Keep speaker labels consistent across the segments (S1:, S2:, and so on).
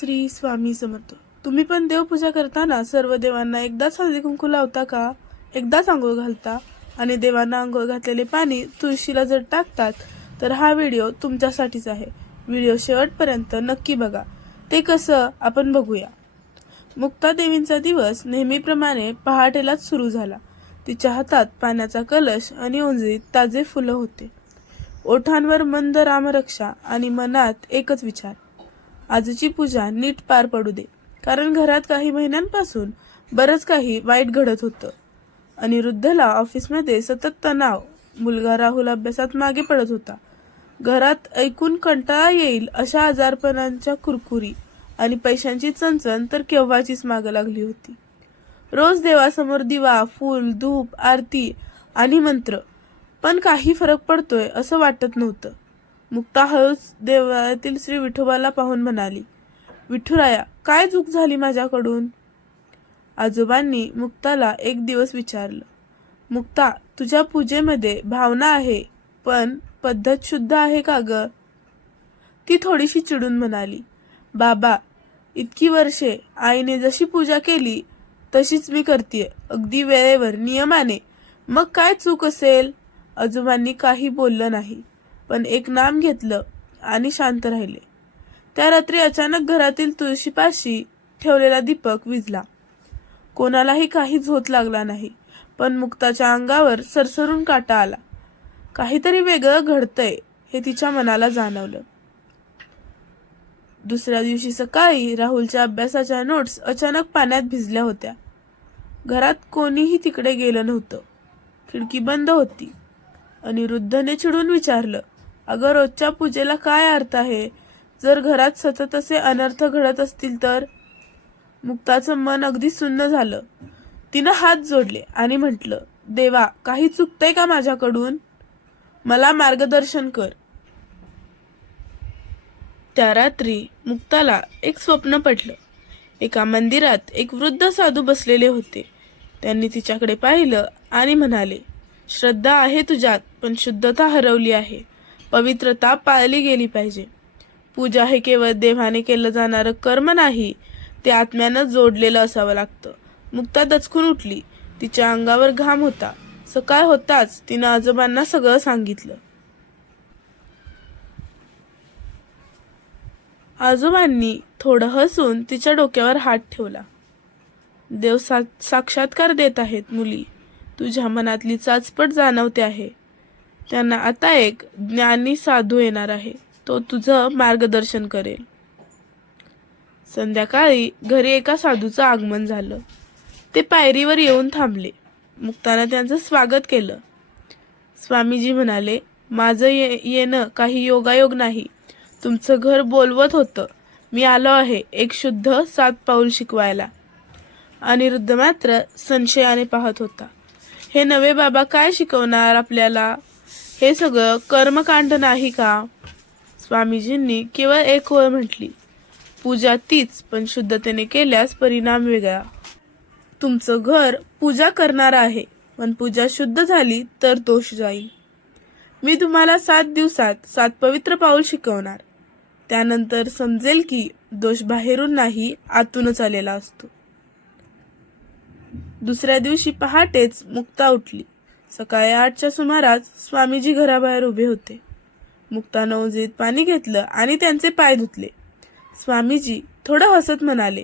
S1: श्री स्वामी समर्थ. तुम्ही पण देवपूजा करताना सर्व देवांना एकदाच हळदी कुंकू लावता का? एकदाच आंघोळ घालता? आणि देवांना आंघोळ घातलेले पाणी तुळशीला जर टाकतात तर हा व्हिडिओ तुमच्यासाठीच आहे. व्हिडिओ शेवटपर्यंत नक्की बघा. ते कसं आपण बघूया. मुक्ता देवींचा दिवस नेहमीप्रमाणे पहाटेलाच सुरू झाला. तिच्या हातात पाण्याचा कलश आणि ओंजळीत ताजे फुलं होते. ओठांवर मंद रामरक्षा आणि मनात एकच विचार. आजची पूजा नीट पार पडू दे. कारण घरात काही महिन्यांपासून बरंच काही वाईट घडत होतं. अनिरुद्धला ऑफिसमध्ये सतत तणाव मुलगा राहुल अभ्यासात मागे पडत होता. घरात ऐकून कंटाळा येईल अशा आजारपणांच्या कुरकुरी आणि पैशांची चणचण तर केव्हाचीच मागं लागली होती. रोज देवासमोर दिवा फूल धूप आरती आणि मंत्र. पण काही फरक पडतोय असं वाटत नव्हतं. मुक्ता हळूच देवळातील श्री विठोबाला पाहून म्हणाली विठुराया काय चूक झाली माझ्याकडून? आजोबांनी मुक्ताला एक दिवस विचारलं मुक्ता तुझ्या पूजेमध्ये भावना आहे पण पद्धत शुद्ध आहे का ग? ती थोडीशी चिडून म्हणाली बाबा इतकी वर्षे आईने जशी पूजा केली तशीच मी करते अगदी वेळेवर नियमाने. मग काय चूक असेल? आजोबांनी काही बोललं नाही. पण एक नाम घेतलं आणि शांत राहिले. त्या रात्री अचानक घरातील तुळशीपाशी ठेवलेला दीपक विजला. कोणालाही काहीच होत लागला नाही पण मुक्ताच्या अंगावर सरसरून काटा आला. काहीतरी वेगळं घडतंय हे तिच्या मनाला जाणवलं. दुसऱ्या दिवशी सकाळी राहुलच्या अभ्यासाच्या नोट्स अचानक पाण्यात भिजल्या होत्या. घरात कोणीही तिकडे गेलं नव्हतं. खिडकी बंद होती. अनिरुद्धने चिडून विचारलं अगं रोजच्या पूजेला काय अर्थ आहे? जर घरात सतत असे अनर्थ घडत असतील तर? मुक्ताचं मन अगदी सुन्न झालं. तिनं हात जोडले आणि म्हटलं देवा काही चुकतंय का माझ्याकडून? मला मार्गदर्शन कर. त्या रात्री मुक्ताला एक स्वप्न पडलं. एका मंदिरात एक वृद्ध साधू बसलेले होते. त्यांनी तिच्याकडे पाहिलं आणि म्हणाले श्रद्धा आहे तुझ्यात पण शुद्धता हरवली आहे. पवित्रता पाळली गेली पाहिजे. पूजा हे केवळ देवाने केलं जाणारं कर्म नाही ते आत्म्यानं जोडलेलं असावं लागतं. मुक्ता दचकून उठली. तिच्या अंगावर घाम होता. सकाळ होताच तिनं आजोबांना सगळं सांगितलं. आजोबांनी थोडं हसून तिच्या डोक्यावर हात ठेवला. देव सा साक्षात्कार देत आहेत मुली. तुझ्या मनातली चाचपट जाणवते आहे. त्यांना आता एक ज्ञानी साधू येणार आहे. तो तुझं मार्गदर्शन करेल. संध्याकाळी घरी एका साधूचं आगमन झालं. ते पायरीवर येऊन थांबले. मुक्तानं त्यांचं स्वागत केलं. स्वामीजी म्हणाले माझं ये येणं काही योगायोग नाही. तुमचं घर बोलवत होतं. मी आलो आहे एक शुद्ध सात पाऊल शिकवायला. अनिरुद्ध मात्र संशयाने पाहत होता. हे नवे बाबा काय शिकवणार आपल्याला? हे सगळं कर्मकांड नाही का? स्वामीजींनी केवळ एक ओळ म्हटली. पूजा तीच पण शुद्धतेने केल्यास परिणाम वेगळा. तुमचं घर पूजा करणार आहे पण पूजा शुद्ध झाली तर दोष जाईल. मी तुम्हाला सात दिवसात सात पवित्र पाऊल शिकवणार. त्यानंतर समजेल की दोष बाहेरून नाही आतूनच आलेला असतो. दुसऱ्या दिवशी पहाटेच मुक्ता उठली. सकाळी आठच्या सुमारास स्वामीजी घराबाहेर उभे होते. मुक्तानं उजीत पाणी घेतलं आणि त्यांचे पाय धुतले. स्वामीजी थोडं हसत म्हणाले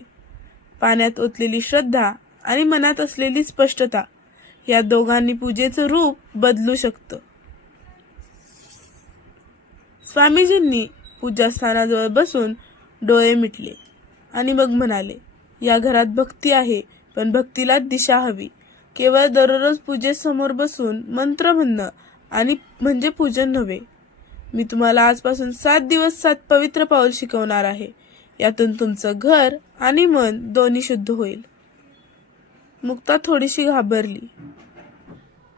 S1: पाण्यात ओतलेली श्रद्धा आणि मनात असलेली स्पष्टता या दोघांनी पूजेचं रूप बदलू शकतं स्वामीजींनी पूजास्थानाजवळ बसून डोळे मिटले आणि मग म्हणाले या घरात भक्ती आहे पण भक्तीला दिशा हवी. केवळ दररोज पूजेसमोर बसून मंत्र म्हणणं आणि म्हणजे पूजन नव्हे. मी तुम्हाला आजपासून सात दिवस सात पवित्र पाऊल शिकवणार आहे. यातून तुमचं घर आणि मन दोन्ही शुद्ध होईल. मुक्ता थोडीशी घाबरली.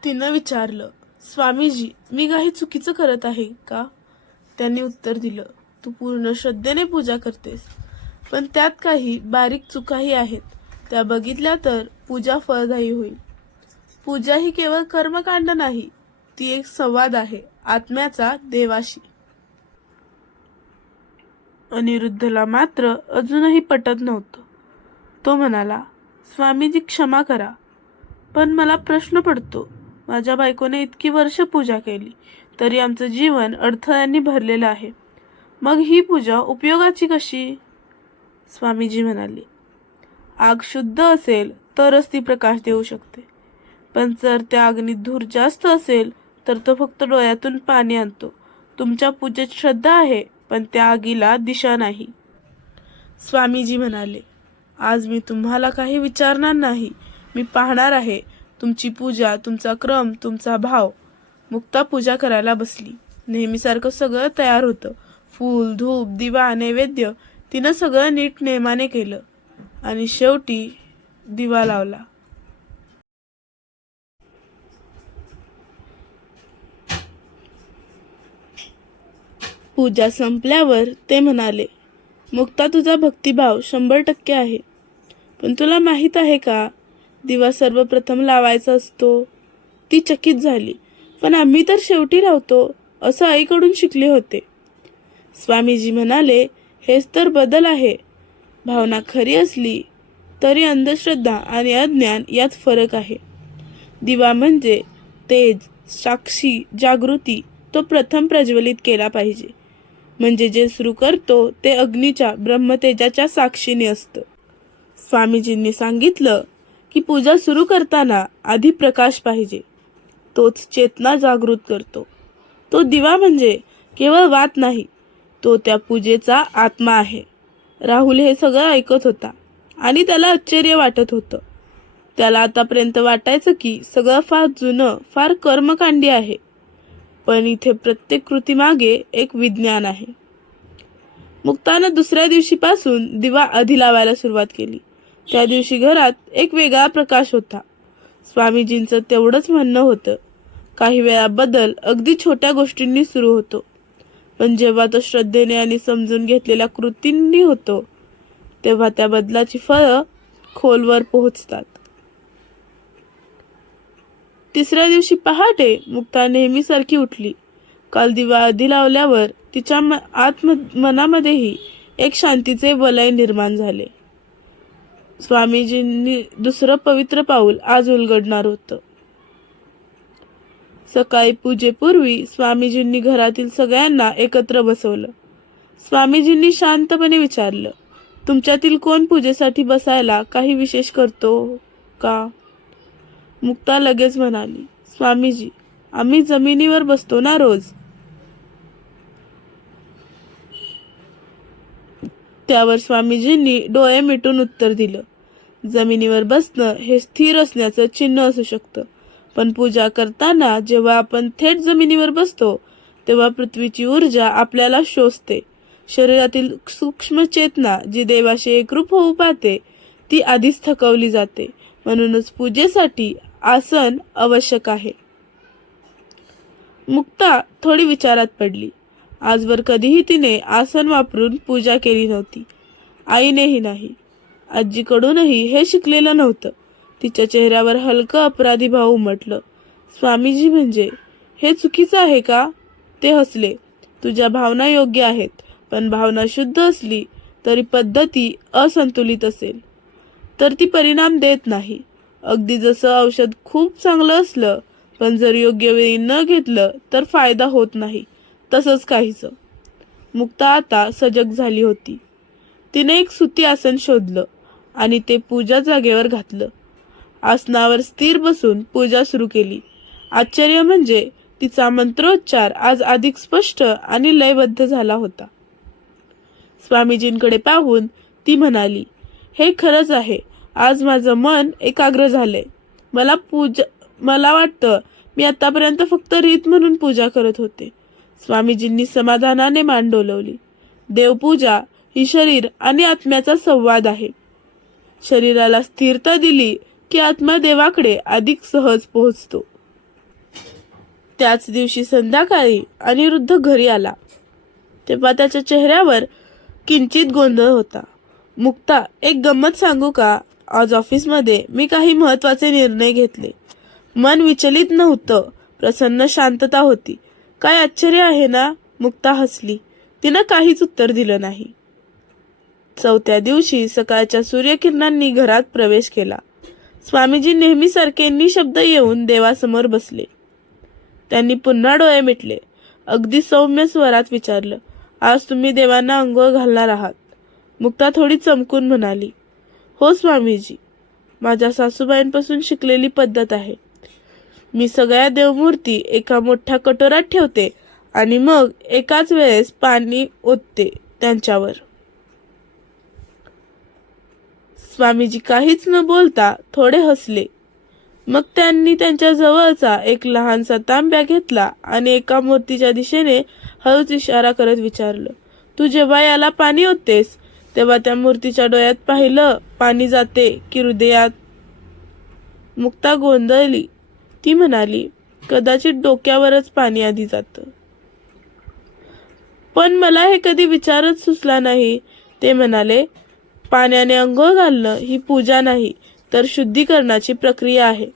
S1: तिनं विचारलं स्वामीजी मी काही चुकीचं करत आहे का? त्यांनी उत्तर दिलं तू पूर्ण श्रद्धेने पूजा करतेस. पण त्यात काही बारीक चुकाही आहेत. त्या बघितल्या तर पूजा फळदायी होईल. पूजा ही केवळ कर्मकांड नाही ती एक संवाद आहे आत्म्याचा देवाशी. अनिरुद्धला मात्र अजूनही पटत नव्हतं. तो म्हणाला स्वामीजी क्षमा करा. पण मला प्रश्न पडतो माझ्या बायकोने इतकी वर्ष पूजा केली तरी आमचं जीवन अडथळ्यांनी भरलेलं आहे. मग ही पूजा उपयोगाची कशी? स्वामीजी म्हणाले आग शुद्ध असेल तरच ती प्रकाश देऊ शकते. पण जर त्या अग्नीत धूर जास्त असेल तर तो फक्त डोळ्यातून पाणी आणतो. तुमच्या पूजेत श्रद्धा आहे पण त्या आगीला दिशा नाही. स्वामीजी म्हणाले आज मी तुम्हाला काही विचारणार नाही. मी पाहणार आहे तुमची पूजा तुमचा क्रम तुमचा भाव. मुक्ता पूजा करायला बसली. नेहमीसारखं सगळं तयार होतं. फूल धूप दिवा नैवेद्य तिनं सगळं नीट नेमाने केलं. आणि शेवटी दिवा लावला. पूजा संपल्यावर ते म्हणाले मुक्ता तुझा भक्तिभाव शंभर टक्के आहे. पण तुला माहीत आहे का दिवा सर्वप्रथम लावायचा असतो. ती चकित झाली. पण आम्ही तर शेवटी लावतो असं आईकडून शिकले होते. स्वामीजी म्हणाले हेच तर बदल आहे. भावना खरी असली तरी अंधश्रद्धा आणि अज्ञान यात फरक आहे. दिवा म्हणजे तेज साक्षी जागृती तो प्रथम प्रज्वलित केला पाहिजे. म्हणजे जे सुरू करतो ते अग्नीच्या ब्रह्मतेजाच्या साक्षीने असतं. स्वामीजींनी सांगितलं की पूजा सुरू करताना आधी प्रकाश पाहिजे. तोच चेतना जागृत करतो. तो दिवा म्हणजे केवळ वात नाही तो त्या पूजेचा आत्मा आहे. राहुल हे सगळं ऐकत होता आणि त्याला आश्चर्य वाटत होतं. त्याला आतापर्यंत वाटायचं की सगळं फार जुनं फार कर्मकांडी आहे. पण इथे प्रत्येक कृतीमागे एक विज्ञान आहे. मुक्तानं दुसऱ्या दिवशीपासून दिवा आधी लावायला सुरुवात केली. त्या दिवशी घरात एक वेगळा प्रकाश होता. स्वामीजींचं तेवढंच म्हणणं होतं काही वेळा बदल अगदी छोट्या गोष्टींनी सुरू होतो. पण जेव्हा तो श्रद्धेने आणि समजून घेतलेल्या कृतींनी होतो तेव्हा त्या बदलाची फळं खोलवर पोहोचतात. तिसऱ्या दिवशी पहाटे मुक्ता नेहमीसारखी उठली. काल दिवा आधी लावल्यावर तिच्या म- आत्म मनामध्येही एक शांतीचे वलय निर्माण झाले. स्वामीजींनी दुसरं पवित्र पाऊल आज उलगडणार होतं. सकाळी पूजेपूर्वी स्वामीजींनी घरातील सगळ्यांना एकत्र बसवलं. स्वामीजींनी शांतपणे विचारलं तुमच्यातील कोण पूजेसाठी बसायला काही विशेष करतो का? मुक्ता लगेच म्हणाली स्वामीजी आम्ही जमिनीवर बसतो ना रोज? त्यावर स्वामीजींनी डोळे मिटून उत्तर दिलं. जमिनीवर बसणं हे स्थिर असण्याचं चिन्ह असू शकतं. पण पूजा करताना जेव्हा आपण थेट जमिनीवर बसतो तेव्हा पृथ्वीची ऊर्जा आपल्याला शोषते. शरीरातील सूक्ष्म चेतना जी देवाशी एकरूप होऊ पाहते ती आधीच थकवली जाते. म्हणूनच पूजेसाठी आसन आवश्यक आहे. मुक्ता थोडी विचारात पडली. आजवर कधीही तिने आसन वापरून पूजा केली नव्हती. आईनेही नाही. आजीकडूनही हे शिकलेलं नव्हतं. तिच्या चेहऱ्यावर हलकं अपराधी भाव उमटलं. स्वामीजी म्हणजे हे चुकीचं आहे का? ते हसले. तुझ्या भावना योग्य आहेत पण भावना शुद्ध असली तरी पद्धती असंतुलित असेल. तर ती परिणाम देत नाही. अगदी जसं औषध खूप चांगलं असलं पण जर योग्य वेळी न घेतलं तर फायदा होत नाही. तसंच काहीचं मुक्ता आता सजग झाली होती. तिने एक सुती आसन शोधलं आणि ते पूजा जागेवर घातलं. आसनावर स्थिर बसून पूजा सुरू केली. आश्चर्य म्हणजे तिचा मंत्रोच्चार आज अधिक स्पष्ट आणि लयबद्ध झाला होता. स्वामीजींकडे पाहून ती म्हणाली हे खरंच आहे. आज माझं मन एकाग्र झाले मला पूजा मला वाटतं मी आतापर्यंत फक्त रीत म्हणून पूजा करत होते. स्वामीजींनी समाधानाने मान डोलवली. देवपूजा ही शरीर आणि आत्म्याचा संवाद आहे. शरीराला स्थिरता दिली की आत्मा देवाकडे अधिक सहज पोहोचतो. त्याच दिवशी संध्याकाळी अनिरुद्ध घरी आला. तेव्हा त्याच्या चेहऱ्यावर किंचित गोंधळ होता. मुक्ता एक गंमत सांगू का? आज ऑफिसमध्ये मी काही महत्त्वाचे निर्णय घेतले. मन विचलित नव्हतं. प्रसन्न शांतता होती. काय आश्चर्य आहे ना? मुक्ता हसली. तिनं काहीच उत्तर दिलं नाही. चौथ्या दिवशी सकाळच्या सूर्यकिरणांनी घरात प्रवेश केला. स्वामीजी नेहमीसारखे निशब्द येऊन देवासमोर बसले. त्यांनी पुन्हा डोळे मिटले. अगदी सौम्य स्वरात विचारलं आज तुम्ही देवांना अंघोळ घालणार आहात? मुक्ता थोडी चमकून म्हणाली हो स्वामीजी माझ्या सासूबाईंपासून शिकलेली पद्धत आहे. मी सगळ्या देवमूर्ती एका मोठ्या कटोऱ्यात ठेवते आणि मग एकाच वेळेस पाणी ओतते त्यांच्यावर. स्वामीजी काहीच न बोलता थोडे हसले. मग त्यांनी त्यांच्या जवळचा एक लहानसा तांब्या घेतला आणि एका मूर्तीच्या दिशेने हळूच इशारा करत विचारलं तू जेव्हा याला पाणी ओततेस तेव्हा त्या मूर्तीच्या डोळ्यात पाहिलं पाणी जाते की हृदयात मुक्ता गोंधळली ती म्हणाली कदाचित डोक्यावरच पाणी आधी जातं. पण मला हे कधी विचारच सुचला नाही. ते म्हणाले पाण्याने अंघोळ घालणं ही पूजा नाही तर शुद्धीकरणाची प्रक्रिया आहे.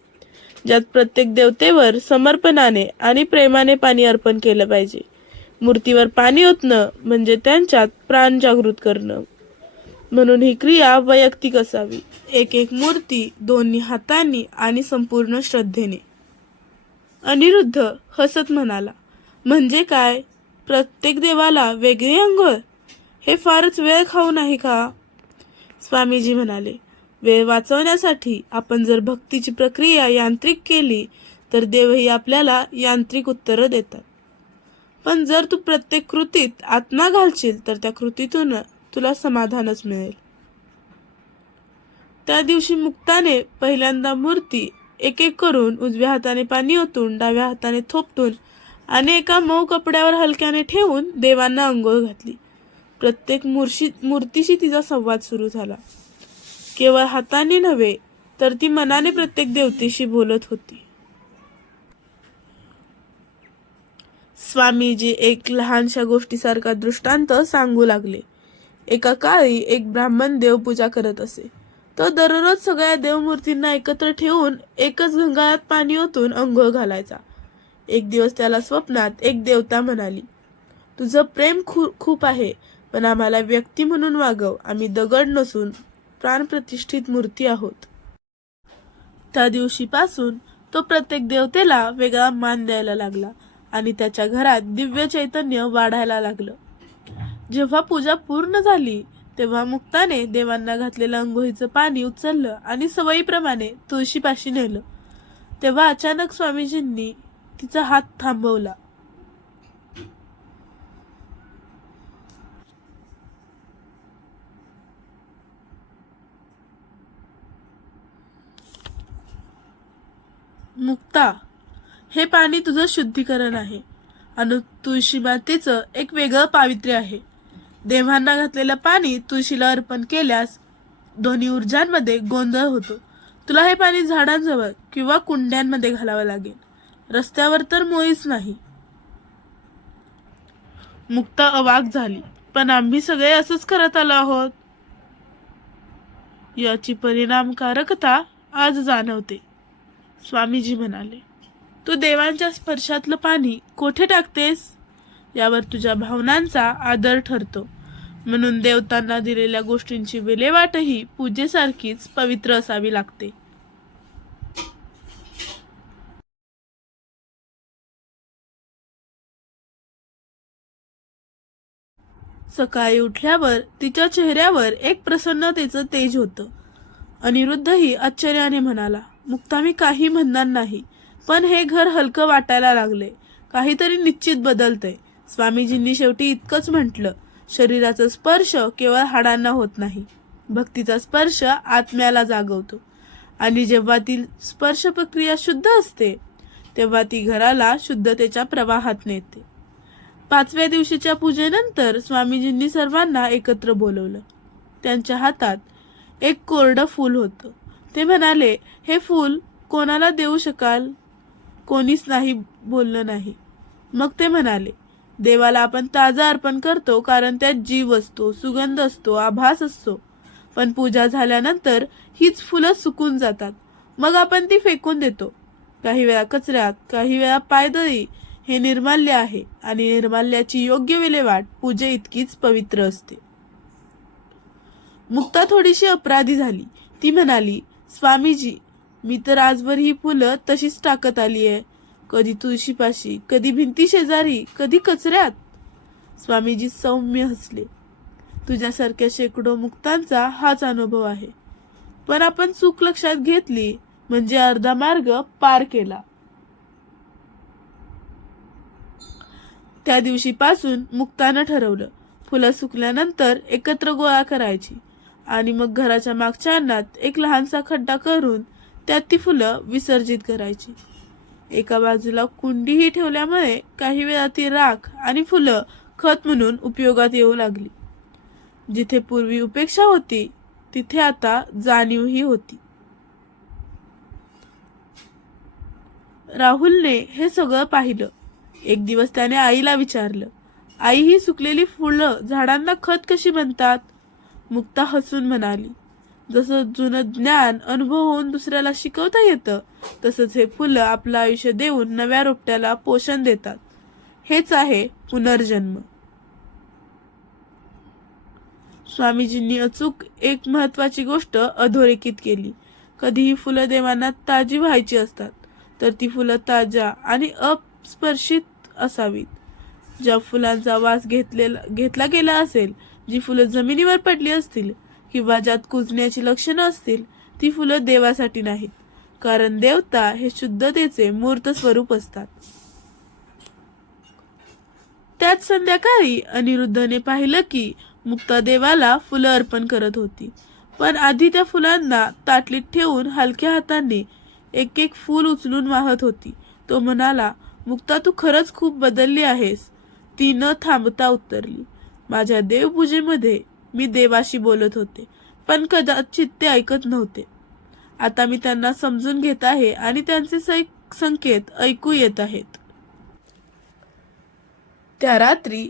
S1: ज्यात प्रत्येक देवतेवर समर्पणाने आणि प्रेमाने पाणी अर्पण केलं पाहिजे. मूर्तीवर पाणी ओतणं म्हणजे त्यांच्यात प्राण जागृत करणं. म्हणून ही क्रिया वैयक्तिक असावी. एक एक मूर्ती दोन्ही हातांनी आणि संपूर्ण श्रद्धेने. अनिरुद्ध हसत म्हणाला म्हणजे काय? प्रत्येक देवाला वेगळी अंघोळ? हे फारच वेळ खाऊ नाही का? स्वामीजी म्हणाले वेळ वाचवण्यासाठी आपण जर भक्तीची प्रक्रिया यांत्रिक केली तर देवही आपल्याला यांत्रिक उत्तरं देतात. पण जर तू प्रत्येक कृतीत आत्मा घालशील तर त्या कृतीतून तुला समाधानच मिळेल. त्या दिवशी मुक्ताने पहिल्यांदा मूर्ती एक एक करून उजव्या हाताने पाणी ओतून डाव्या हाताने थोपटून आणि एका मऊ कपड्यावर हलक्याने ठेवून देवांना अंघोळ घातली. प्रत्येक मूर्शी मूर्तीशी तिचा संवाद सुरू झाला. केवळ हाताने नव्हे तर ती मनाने प्रत्येक देवतेशी बोलत होती. स्वामीजी एक लहानशा गोष्टीसारखा दृष्टांत सांगू लागले. एका काळी एक ब्राह्मण देवपूजा करत असे. तो दररोज सगळ्या देवमूर्तींना एकत्र ठेवून एकच गंगाळात पाणी ओतून अंघोळ घालायचा. एक दिवस त्याला स्वप्नात एक देवता म्हणाली तुझं प्रेम खू खूप आहे पण आम्हाला व्यक्ती म्हणून वागव. आम्ही दगड नसून प्राणप्रतिष्ठित मूर्ती आहोत. त्या दिवशीपासून तो प्रत्येक देवतेला वेगळा मान द्यायला लागला आणि त्याच्या घरात दिव्य चैतन्य वाढायला लागलं. जेव्हा पूजा पूर्ण झाली तेव्हा मुक्ताने देवांना घातलेलं अंघोळीचं पाणी उचललं आणि सवयीप्रमाणे तुळशीपाशी नेलं. तेव्हा अचानक स्वामीजींनी तिचा हात थांबवला. मुक्ता हे पाणी तुझं शुद्धीकरण आहे. आणि तुळशी मातेचं एक वेगळं पावित्र्य आहे. देवांना घातलेलं पाणी तुळशीला अर्पण केल्यास दोन्ही ऊर्जांमध्ये गोंधळ होतो. तुला हे पाणी झाडांजवळ किंवा कुंड्यांमध्ये घालावं लागेल. रस्त्यावर तर मुळीच नाही. मुक्ता अवाक झाली. पण आम्ही सगळे असंच करत आलो आहोत. याची परिणामकारकता आज जाणवते. स्वामीजी म्हणाले तू देवांच्या स्पर्शातलं पाणी कोठे टाकतेस? यावर तुझ्या भावनांचा आदर ठरतो. म्हणून देवतांना दिलेल्या गोष्टींची विल्हेवाटही पूजेसारखीच पवित्र असावी लागते. सकाळी उठल्यावर तिच्या चेहऱ्यावर एक प्रसन्नतेचं तेज होतं. अनिरुद्धही आश्चर्याने म्हणाला मुक्ता मी काही म्हणणार नाही पण हे घर हलकं वाटायला लागले काहीतरी निश्चित बदलतंय. स्वामीजींनी शेवटी इतकंच म्हटलं शरीराचा स्पर्श केवळ हाडांना होत नाही भक्तीचा स्पर्श आत्म्याला जागवतो. आणि जेव्हा ती स्पर्श प्रक्रिया शुद्ध असते तेव्हा ती घराला शुद्धतेच्या प्रवाहात नेते. पाचव्या दिवशीच्या पूजेनंतर स्वामीजींनी सर्वांना एकत्र बोलवलं. त्यांच्या हातात एक कोरडं फूल होतं. ते म्हणाले हे फूल कोणाला देऊ शकाल? कोणीच नाही बोललं नाही. मग ते म्हणाले देवाला आपण ताजा अर्पण करतो कारण त्यात जीव असतो सुगंध असतो आभास असतो. पण पूजा झाल्यानंतर हीच फुलं सुकून जातात. मग आपण ती फेकून देतो. काही वेळा कचऱ्यात काही वेळा पायदळी हे निर्माल्य आहे आणि निर्माल्याची योग्य विल्हेवाट पूजे इतकीच पवित्र असते. मुक्ता थोडीशी अपराधी झाली. ती म्हणाली स्वामीजी मी तर आजवर ही फुलं तशीच टाकत आली आहे कधी तुळशीपाशी कधी भिंती शेजारी कधी कचऱ्यात. स्वामीजी सौम्य हसले. तुझ्यासारख्या शेकडो मुक्तांचा हाच अनुभव आहे. पण आपण चूक लक्षात घेतली म्हणजे अर्धा मार्ग पार केला. त्या दिवशीपासून मुक्तानं ठरवलं फुलं सुकल्यानंतर एकत्र गोळा करायची. आणि मग घराच्या मागच्या अन्नात एक लहानसा खड्डा करून त्यात ती फुलं विसर्जित करायची. एका बाजूला कुंडीही ठेवल्यामुळे काही वेळा ती राख आणि फुलं खत म्हणून उपयोगात येऊ लागली. जिथे पूर्वी उपेक्षा होती तिथे आता जाणीवही होती. राहुलने हे सगळं पाहिलं. एक दिवस त्याने आईला विचारलं आई ही सुकलेली फुलं झाडांना खत कशी बनतात? मुक्ता हसून म्हणाली जसं जुनं ज्ञान अनुभव होऊन दुसऱ्याला शिकवता येतं तसंच हे फुलं आपलं आयुष्य देऊन नव्या रोपट्याला पोषण देतात. हेच आहे पुनर्जन्म. स्वामीजींनी अचूक एक महत्वाची गोष्ट अधोरेखित केली. कधीही फुलं देवांना ताजी व्हायची असतात तर ती फुलं ताज्या आणि अपस्पर्शित असावीत. ज्या फुलांचा वास घेतलेला घेतला गेला असेल जी फुलं जमिनीवर पडली असतील किंवा ज्यात कुजण्याची लक्षणं असतील ती फुलं देवासाठी नाहीत. कारण देवता हे शुद्धतेचे मूर्त स्वरूप असतात. त्याच संध्याकाळी अनिरुद्धने पाहिलं की मुक्ता देवाला फुलं अर्पण करत होती. पण आधी त्या फुलांना ताटलीत ठेवून हलक्या हाताने एक एक फूल उचलून वाहत होती. तो म्हणाला मुक्ता तू खरंच खूप बदलली आहेस. ती न थांबता उतरली माझ्या देवपूजेमध्ये मी देवाशी बोलत होते पण कदाचित ते ऐकत नव्हते. आता मी त्यांना समजून घेत आहे आणि त्यांचे संकेत ऐकू येत आहेत. त्या रात्री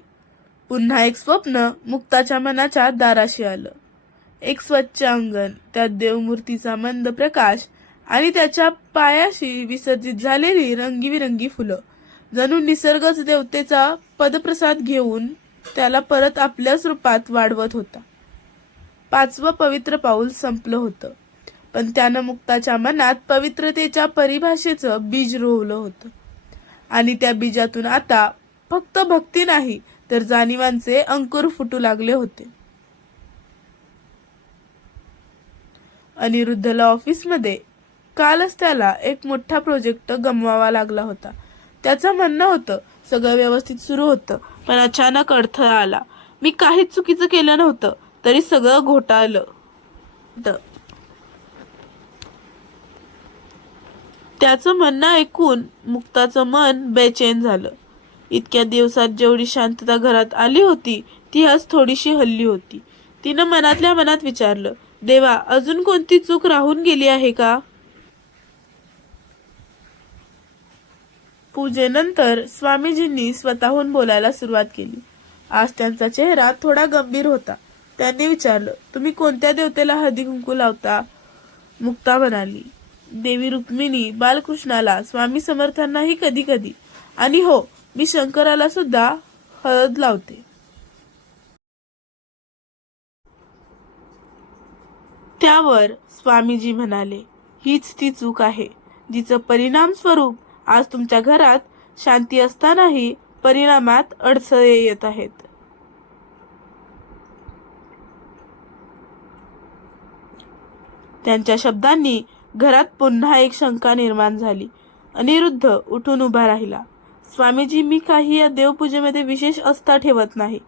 S1: पुन्हा एक स्वप्न मुक्ताच्या मनाच्या दाराशी आलं. एक स्वच्छ अंगण त्यात देवमूर्तीचा मंद प्रकाश आणि त्याच्या पायाशी विसर्जित झालेली रंगीबिरंगी फुलं. जणू निसर्गच देवतेचा पदप्रसाद घेऊन त्याला परत आपल्याच रूपात वाढवत होता. पाचवं पवित्र पाऊल संपलं होतं. पण त्यानं मुक्ताच्या मनात पवित्रतेच्या परिभाषेचं बीज रोवलं होतं. आणि त्या बीजातून आता फक्त भक्ती नाही तर जाणीवांचे अंकुर फुटू लागले होते. अनिरुद्धला ऑफिसमध्ये कालच त्याला एक मोठा प्रोजेक्ट गमवावा लागला होता. त्याचं म्हणणं होतं सगळं व्यवस्थित सुरू होतं. पण अचानक अडथळा आला. मी काहीच चुकीचं केलं नव्हतं तरी सगळं घोटाळलं. द- त्याचं म्हणणं ऐकून मुक्ताचं मन बेचैन झालं. इतक्या दिवसात जेवढी शांतता घरात आली होती ती आज थोडीशी हल्ली होती. तिनं मनातल्या मनात विचारलं देवा अजून कोणती चूक राहून गेली आहे का? पूजेनंतर स्वामीजींनी स्वतःहून बोलायला सुरुवात केली. आज त्यांचा चेहरा थोडा गंभीर होता. त्यांनी विचारलं तुम्ही कोणत्या देवतेला हळदी कुंकू लावता? मुक्ता म्हणाली देवी रुक्मिणी बालकृष्णाला स्वामी समर्थांनाही कधी कधी आणि हो मी शंकराला सुद्धा हळद लावते. त्यावर स्वामीजी म्हणाले हीच ती चूक आहे जिचं परिणाम स्वरूप आज तुमच्या घरात शांती असतानाही परिणामात अडचणी येत आहेत. त्यांच्या शब्दांनी घरात पुन्हा एक शंका निर्माण झाली. अनिरुद्ध उठून उभा राहिला. स्वामीजी मी काही या देवपूजेमध्ये विशेष आस्था ठेवत नाही.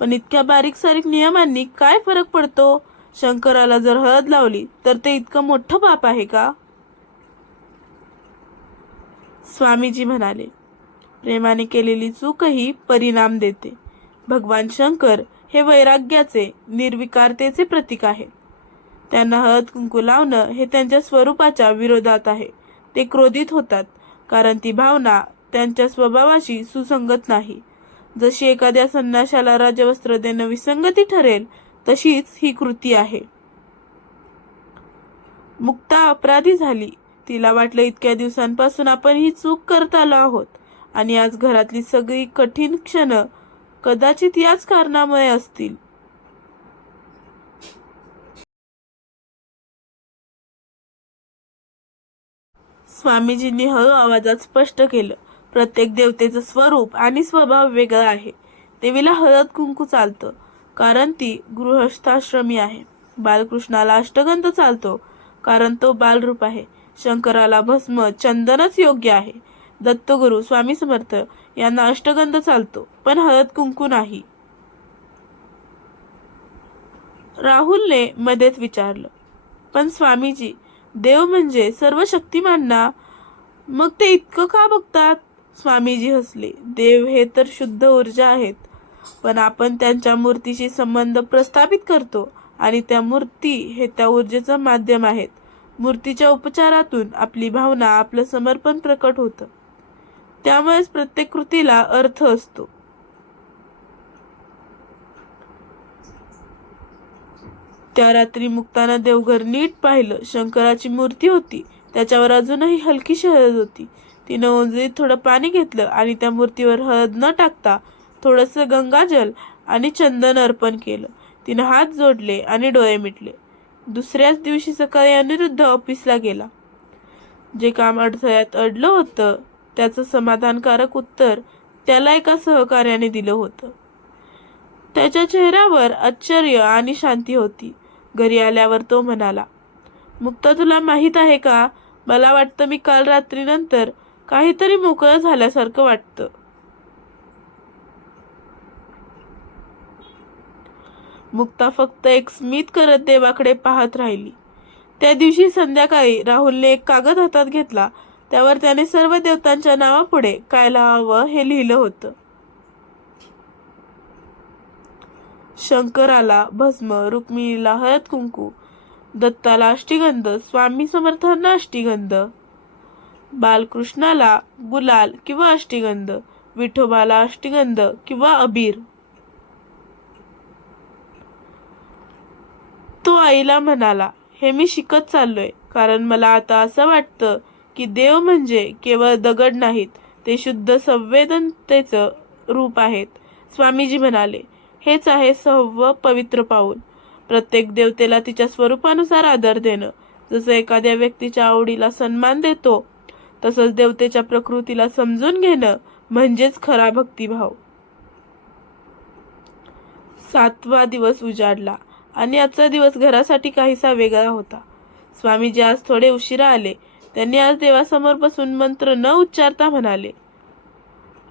S1: पण इतक्या बारीक सारीक नियमांनी काय फरक पडतो? शंकराला जर हळद लावली तर ते इतकं मोठं पाप आहे का? स्वामीजी म्हणाले प्रेमाने केलेली चूकही परिणाम देते. भगवान शंकर हे वैराग्याचे निर्विकारतेचे प्रतीक आहे त्यांना हळद कुंकू लावणं हे त्यांच्या स्वरूपाच्या विरोधात आहे. ते क्रोधित होतात कारण ती भावना त्यांच्या स्वभावाशी सुसंगत नाही. जशी एखाद्या संन्याशाला राजवस्त्र देणं विसंगती ठरेल तशीच ही कृती आहे. मुक्ता अपराधी झाली. तिला वाटलं इतक्या दिवसांपासून आपण ही चूक करत आलो आहोत. आणि आज घरातली सगळी कठीण क्षण कदाचित याच कारणामुळे असतील. स्वामीजींनी हळू आवाजात स्पष्ट केलं. प्रत्येक देवतेचं स्वरूप आणि स्वभाव वेगळा आहे. देवीला हळद कुंकू चालतं कारण ती गृहस्थाश्रमी आहे. बालकृष्णाला अष्टगंध चालतो कारण तो बालरूप आहे. शंकराला भस्म चंदनच योग्य आहे. दत्तगुरु स्वामी समर्थ यांना अष्टगंध चालतो पण हळद कुंकू नाही. राहुलने मध्येच विचारलं पण स्वामीजी देव म्हणजे सर्व शक्तिमानना मग ते इतकं का बघतात? स्वामीजी हसले देव हे तर शुद्ध ऊर्जा आहेत पण आपण त्यांच्या मूर्तीशी संबंध प्रस्थापित करतो आणि त्या मूर्ती हे त्या ऊर्जेचं माध्यम आहेत. मूर्तीच्या उपचारातून आपली भावना आपलं समर्पण प्रकट होतं. त्यामुळेच प्रत्येक कृतीला अर्थ असतो. त्या रात्री मुक्ताना देवघर नीट पाहिलं शंकराची मूर्ती होती. त्याच्यावर अजूनही हलकी शहद होती. तिनं ओंजळीत थोडं पाणी घेतलं आणि त्या मूर्तीवर हळद न टाकता थोडंसं गंगाजल आणि चंदन अर्पण केलं. तिनं हात जोडले आणि डोळे मिटले. दुसऱ्याच दिवशी सकाळी अनिरुद्ध ऑफिसला गेला. जे काम अडथळ्यात अडलं होतं त्याचं समाधानकारक उत्तर त्याला एका सहकार्याने दिलं होतं. त्याच्या चेहऱ्यावर आश्चर्य आणि शांती होती. घरी आल्यावर तो म्हणाला मुक्ता तुला माहीत आहे का? मला वाटतं मी काल रात्रीनंतर काहीतरी मोकळं झाल्यासारखं वाटतं. मुक्ता फक्त एक स्मित करत देवाकडे पाहत राहिली. त्या दिवशी संध्याकाळी राहुलने एक कागद हातात घेतला. त्यावर त्याने सर्व देवतांच्या नावापुढे काय लावावं हे लिहिलं होतं. शंकराला भस्म रुक्मिणीला हळद कुंकू दत्ताला अष्टीगंध स्वामी समर्थांना अष्टीगंध बालकृष्णाला गुलाल किंवा अष्टीगंध विठोबाला अष्टीगंध किंवा अबीर. तो आईला म्हणाला हे मी शिकत चाललोय. कारण मला आता असं वाटतं की देव म्हणजे केवळ दगड नाहीत ते शुद्ध संवेदनतेचं रूप आहेत. स्वामीजी म्हणाले हेच आहे सहावं पवित्र पाऊल. प्रत्येक देवतेला तिच्या स्वरूपानुसार आदर देणं. जसं एखाद्या व्यक्तीच्या आवडीला सन्मान देतो तसंच देवतेच्या प्रकृतीला समजून घेणं म्हणजेच खरा भक्तिभाव. सातवा दिवस उजाडला. आणि आजचा दिवस घरासाठी काहीसा वेगळा होता. स्वामीजी आज थोडे उशिरा आले. त्यांनी आज देवासमोर बसून मंत्र न उच्चारता म्हणाले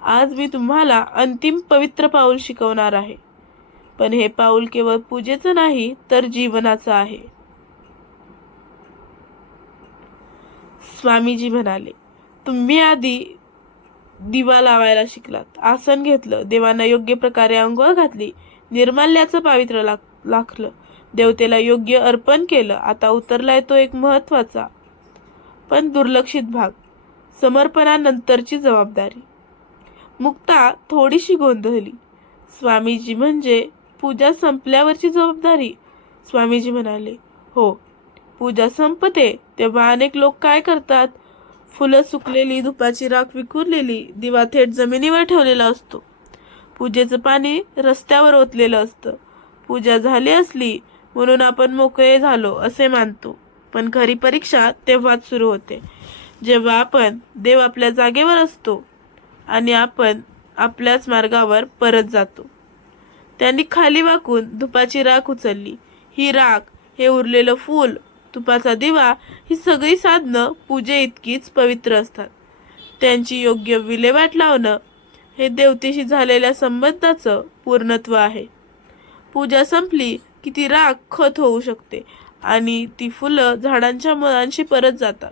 S1: आज मी तुम्हाला अंतिम पवित्र पाऊल शिकवणार आहे. पण हे पाऊल केवळ पूजेचं नाही तर जीवनाचं आहे. स्वामीजी म्हणाले तुम्ही आधी दिवा लावायला शिकलात. आसन घेतलं. देवांना योग्य प्रकारे अंघोळ घातली. निर्माल्याचं पावित्र्य लागतं लाखलं. देवतेला योग्य अर्पण केलं. आता उतरलाय तो एक महत्त्वाचा पण दुर्लक्षित भाग समर्पणानंतरची जबाबदारी. मुक्ता थोडीशी गोंधळली. स्वामीजी म्हणजे पूजा संपल्यावरची जबाबदारी? स्वामीजी म्हणाले हो. पूजा संपते तेव्हा अनेक लोक काय करतात? फुलं सुकलेली धुपाची राख विखुरलेली दिवा थेट जमिनीवर ठेवलेला असतो. पूजेचं पाणी रस्त्यावर ओतलेलं असतं. पूजा झाली असली म्हणून आपण मोकळे झालो असे मानतो. पण खरी परीक्षा तेव्हाच सुरू होते. जेव्हा आपण देव आपल्या जागेवर असतो आणि आपण आपल्याच मार्गावर परत जातो. त्यांनी खाली वाकून धुपाची राख उचलली. ही राख हे उरलेलं फूल तुपाचा दिवा ही सगळी साधनं पूजे इतकीच पवित्र असतात. त्यांची योग्य विल्हेवाट लावणं हे देवतेशी झालेल्या संबंधाचं पूर्णत्व आहे. पूजा संपली की ती राख खत होऊ शकते आणि ती फुलं झाडांच्या मुळांशी परत जातात.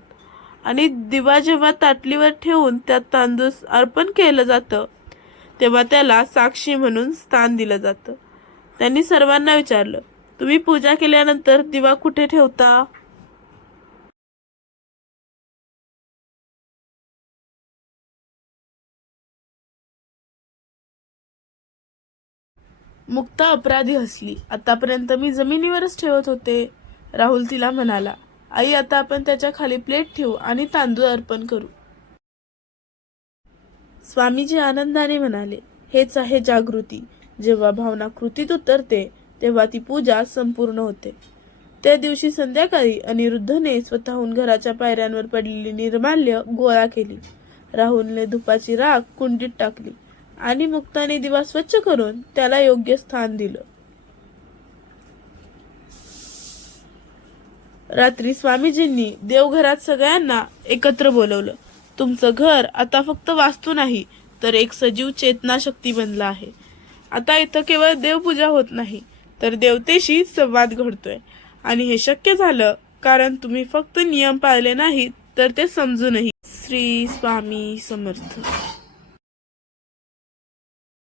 S1: आणि दिवा जेव्हा ताटलीवर ठेवून त्यात तांदूळ अर्पण केलं जातं तेव्हा त्याला साक्षी म्हणून स्थान दिलं जातं. त्यांनी सर्वांना विचारलं तुम्ही पूजा केल्यानंतर दिवा कुठे ठेवता? मुक्ता अपराधी हसली. आतापर्यंत मी जमिनीवरच ठेवत होते राहुल तिला म्हणाला. आई आता आपण त्याच्याखाली प्लेट ठेवू आणि तांदूळ अर्पण करू. स्वामीजी आनंदाने म्हणाले हेच आहे जागृती. जेव्हा भावना कृतीत उतरते तेव्हा ती पूजा संपूर्ण होते. त्या दिवशी संध्याकाळी अनिरुद्धने स्वतःहून घराच्या पायऱ्यांवर पडलेली निर्माल्य गोळा केली. राहुलने धुपाची राख कुंडीत टाकली. आणि मुक्ताने दिवा स्वच्छ करून त्याला योग्य स्थान दिलं. रात्री स्वामीजींनी देवघरात सगळ्यांना एकत्र बोलवलं. तुमचं घर आता फक्त वास्तू नाही तर एक सजीव चेतना शक्ती बनला आहे. आता इथं केवळ देवपूजा होत नाही तर देवतेशी संवाद घडतोय. आणि हे शक्य झालं कारण तुम्ही फक्त नियम पाळले नाहीत तर ते समजूनही. श्री स्वामी समर्थ.